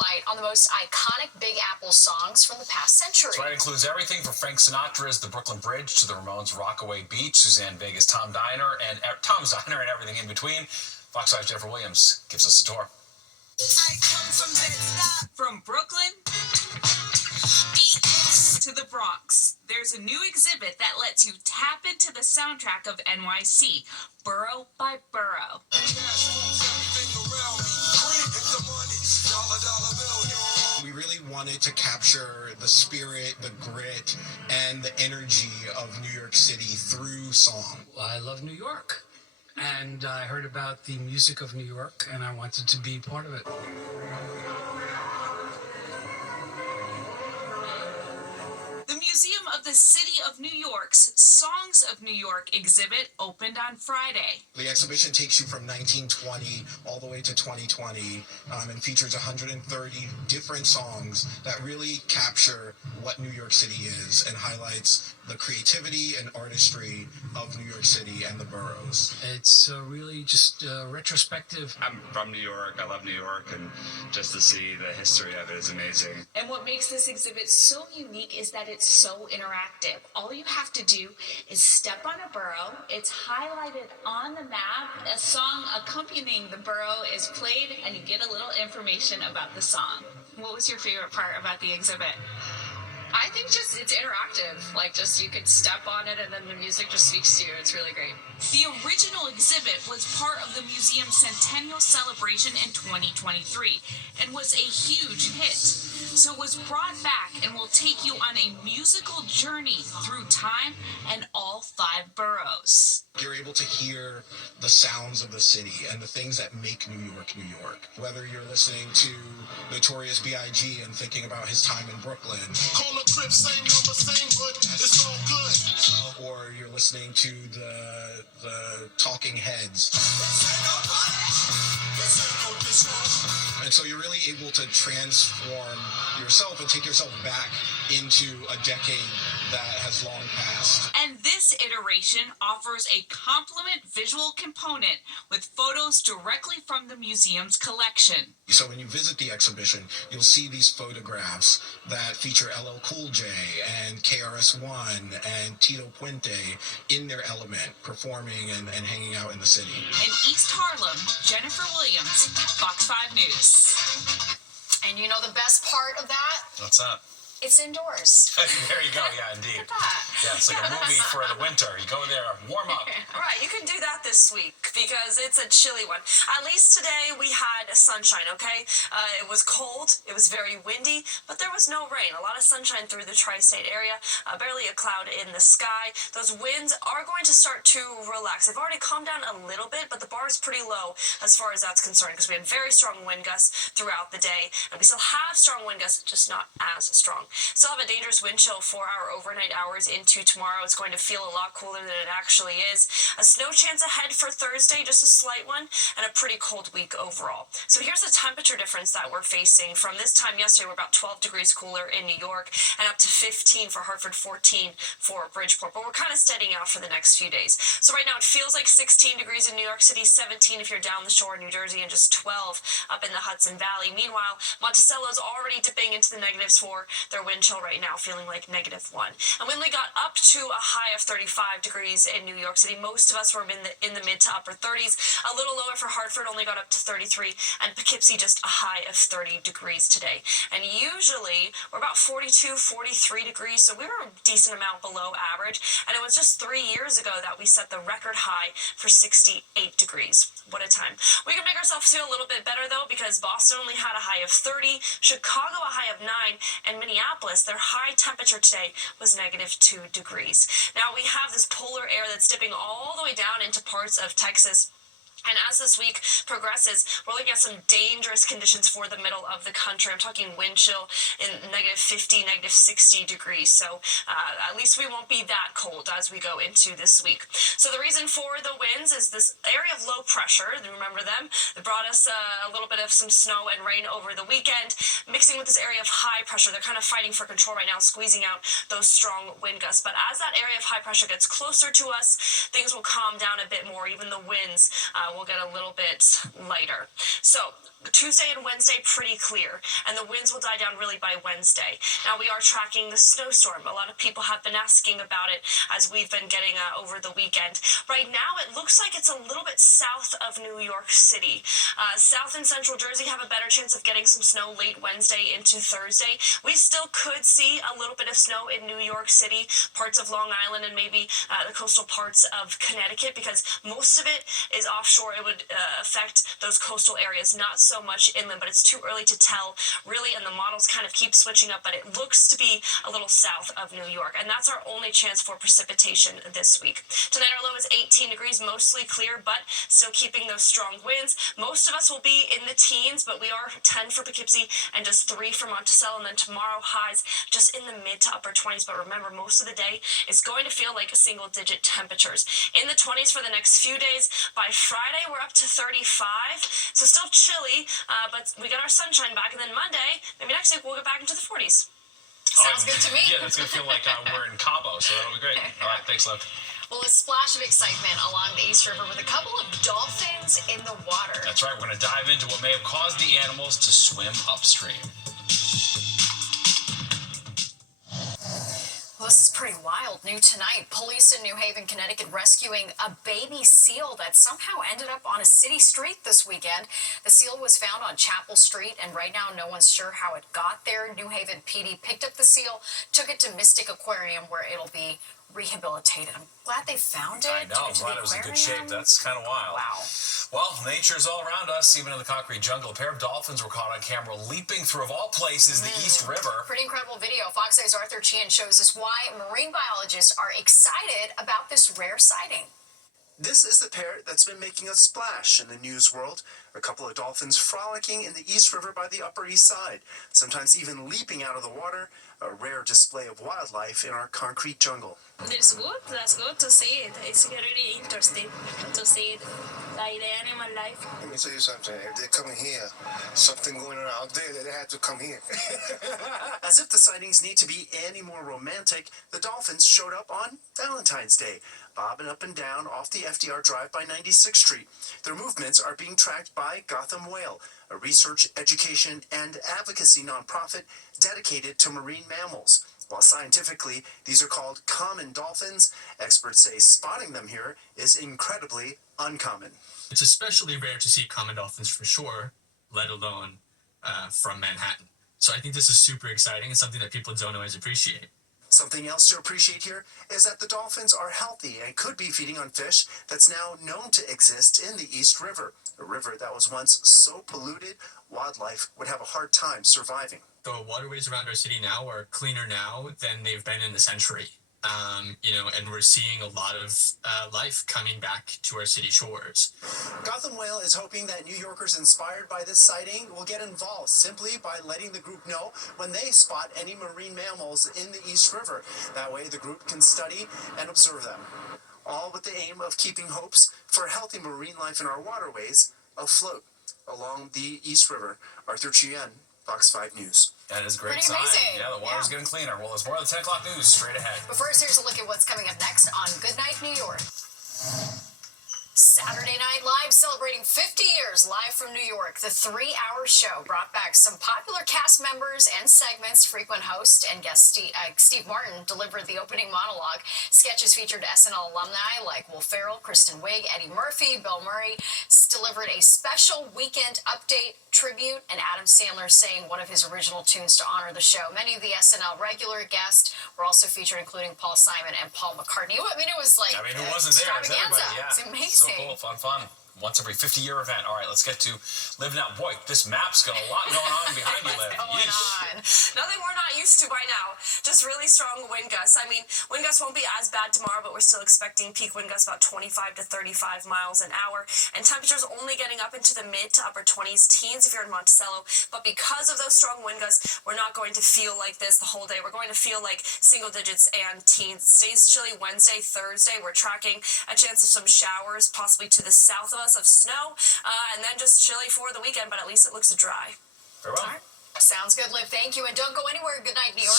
spotlight on the most iconic Big Apple songs from the past century. That's right. It includes everything from Frank Sinatra's The Brooklyn Bridge to the Ramones' Rockaway Beach, Suzanne Vega's Tom's Diner, and everything in between. Fox 5's Jennifer Williams gives us a tour. I come from Bed-Stuy. From Brooklyn to the Bronx, there's a new exhibit that lets you tap into the soundtrack of NYC, borough by borough. We really wanted to capture the spirit, the grit, and the energy of New York City through song. I love New York, and I heard about the music of New York, and I wanted to be part of it. The Museum of the City of New York's Songs of New York exhibit opened on Friday. The exhibition takes you from 1920 all the way to 2020 and features 130 different songs that really capture what New York City is and highlights the creativity and artistry of New York City and the boroughs. It's really just retrospective. I'm from New York. I love New York, and just to see the history of it is amazing. And what makes this exhibit so unique is that it's so interactive. All you have to do is step on a borough. It's highlighted on the map. A song accompanying the borough is played, and you get a little information about the song. What was your favorite part about the exhibit? I think just it's interactive. Like, just you could step on it and then the music just speaks to you. It's really great. The original exhibit was part of the museum's centennial celebration in 2023 and was a huge hit. So it was brought back and will take you on a musical journey through time and all 5 boroughs. You're able to hear the sounds of the city and the things that make New York, New York. Whether you're listening to Notorious B.I.G. and thinking about his time in Brooklyn. Call a trip, same number, same hood, it's all good. Or you're listening to the Talking Heads. And so you're really able to transform yourself and take yourself back into a decade that has long passed. And this iteration offers a complement visual component with photos directly from the museum's collection. So when you visit the exhibition, you'll see these photographs that feature LL Cool J and KRS-One and Tito Puente in their element, performing and hanging out in the city. In East Harlem, Jennifer Williams, Fox 5 News. And you know the best part of that? What's that? It's indoors. There you go. Yeah, indeed. Look at that. Yeah, it's like a movie for the winter. You go there, warm up. All right, you can do that this week because it's a chilly one. At least today we had sunshine, okay? It was cold, it was very windy, but there was no rain. A lot of sunshine through the tri-state area, barely a cloud in the sky. Those winds are going to start to relax. They've already calmed down a little bit, but the bar is pretty low as far as that's concerned because we had very strong wind gusts throughout the day, and we still have strong wind gusts, just not as strong. Still have a dangerous wind chill for our overnight hours into tomorrow. It's going to feel a lot cooler than it actually is. A snow chance ahead for Thursday, just a slight one, and a pretty cold week overall. So here's the temperature difference that we're facing. From this time yesterday, we're about 12 degrees cooler in New York and up to 15 for Hartford, 14 for Bridgeport. But we're kind of steadying out for the next few days. So right now it feels like 16 degrees in New York City, 17 if you're down the shore in New Jersey, and just 12 up in the Hudson Valley. Meanwhile, Monticello's already dipping into the negatives for their wind chill right now, feeling like -1. And when we got up to a high of 35 degrees in New York City, most of us were in the mid to upper 30s. A little lower for Hartford, only got up to 33, and Poughkeepsie just a high of 30 degrees today. And usually we're about 42, 43 degrees, so we were a decent amount below average. And it was just 3 years ago that we set the record high for 68 degrees. What a time. We can make ourselves feel a little bit better though, because Boston only had a high of 30, Chicago a high of 9, and Minneapolis, their high temperature today was -2 degrees. Now we have this polar air that's dipping all the way down into parts of Texas. And as this week progresses, we're looking at some dangerous conditions for the middle of the country. I'm talking wind chill in -50, -60 degrees. So at least we won't be that cold as we go into this week. So the reason for the winds is this area of low pressure. Remember them? They brought us a little bit of some snow and rain over the weekend, mixing with this area of high pressure. They're kind of fighting for control right now, squeezing out those strong wind gusts. But as that area of high pressure gets closer to us, things will calm down a bit more. Even the winds will get a little bit lighter. So Tuesday and Wednesday, pretty clear, and the winds will die down really by Wednesday. Now, we are tracking the snowstorm. A lot of people have been asking about it as we've been getting over the weekend. Right now, it looks like it's a little bit south of New York City. South and central Jersey have a better chance of getting some snow late Wednesday into Thursday. We still could see a little bit of snow in New York City, parts of Long Island, and maybe the coastal parts of Connecticut, because most of it is offshore. It would affect those coastal areas, not so much inland, but it's too early to tell, really, and the models kind of keep switching up, but it looks to be a little south of New York, and that's our only chance for precipitation this week. Tonight, our low is 18 degrees, mostly clear, but still keeping those strong winds. Most of us will be in the teens, but we are 10 for Poughkeepsie and just 3 for Monticello, and then tomorrow highs just in the mid to upper 20s, but remember, most of the day is going to feel like single-digit temperatures. In the 20s for the next few days. By Friday, we're up to 35, so still chilly, but we got our sunshine back, and then Monday, maybe next week, we'll get back into the 40s. Sounds good to me. Yeah, it's going to feel like we're in Cabo, so that'll be great. All right, thanks, Liv. Well, a splash of excitement along the East River with a couple of dolphins in the water. That's right. We're going to dive into what may have caused the animals to swim upstream. Well, this is pretty wild. New tonight, police in New Haven, Connecticut rescuing a baby seal that somehow ended up on a city street this weekend. The seal was found on Chapel Street, and right now no one's sure how it got there. New Haven PD picked up the seal, took it to Mystic Aquarium where it'll be rehabilitated. I'm glad they found it. I know. I'm glad it was in good shape. That's kind of wild. Wow. Well, nature's all around us, even in the concrete jungle. A pair of dolphins were caught on camera leaping through, of all places, the East River. Pretty incredible video. Fox 8's Arthur Chian shows us why marine biologists are excited about this rare sighting. This is the parrot that's been making a splash in the news world. A couple of dolphins frolicking in the East River by the Upper East Side, sometimes even leaping out of the water, a rare display of wildlife in our concrete jungle. It's good. That's good to see it. It's really interesting to see it, like the animal life. Let me tell you something. If they're coming here, something going on out there, they have to come here. As if the sightings need to be any more romantic, the dolphins showed up on Valentine's Day, bobbing up and down off the FDR Drive by 96th Street. Their movements are being tracked by Gotham Whale, a research, education, and advocacy nonprofit dedicated to marine mammals. While scientifically, these are called common dolphins, experts say spotting them here is incredibly uncommon. It's especially rare to see common dolphins for sure, let alone from Manhattan. So I think this is super exciting and something that people don't always appreciate. Something else to appreciate here is that the dolphins are healthy and could be feeding on fish that's now known to exist in the East River, a river that was once so polluted, wildlife would have a hard time surviving. The waterways around our city now are cleaner now than they've been in a century. And we're seeing a lot of life coming back to our city shores. Gotham Whale is hoping that New Yorkers inspired by this sighting will get involved simply by letting the group know when they spot any marine mammals in the East River. That way the group can study and observe them. All with the aim of keeping hopes for healthy marine life in our waterways afloat along the East River. Arthur Chian, Fox 5 News. That is a great Pretty sign. amazing. Yeah, the water's getting cleaner. Well, there's more of the 10 o'clock news straight ahead. But first, here's a look at what's coming up next on Good Night New York. Saturday Night Live celebrating 50 years live from New York. The 3-hour show brought back some popular cast members and segments. Frequent host and guest Steve Martin delivered the opening monologue. Sketches featured SNL alumni like Will Ferrell, Kristen Wiig, Eddie Murphy, Bill Murray. Delivered a special weekend update tribute, and Adam Sandler sang one of his original tunes to honor the show. Many of the SNL regular guests were also featured, including Paul Simon and Paul McCartney. I mean, it was like who wasn't there? It's everybody. Yeah. It's amazing. So cool, fun. Once every 50-year event. All right, let's get to Liv now. Boy, this map's got a lot going on behind you, Liv. Nothing we're not used to by now. Just really strong wind gusts. I mean, wind gusts won't be as bad tomorrow, but we're still expecting peak wind gusts about 25 to 35 miles an hour. And temperatures only getting up into the mid to upper 20s, teens if you're in Monticello. But because of those strong wind gusts, we're not going to feel like this the whole day. We're going to feel like single digits and teens. It stays chilly Wednesday, Thursday. We're tracking a chance of some showers, possibly to the south of us, of snow, and then just chilly for the weekend, but at least it looks dry. Very well. All right. Sounds good, Liv. Thank you. And don't go anywhere. Good night, New York.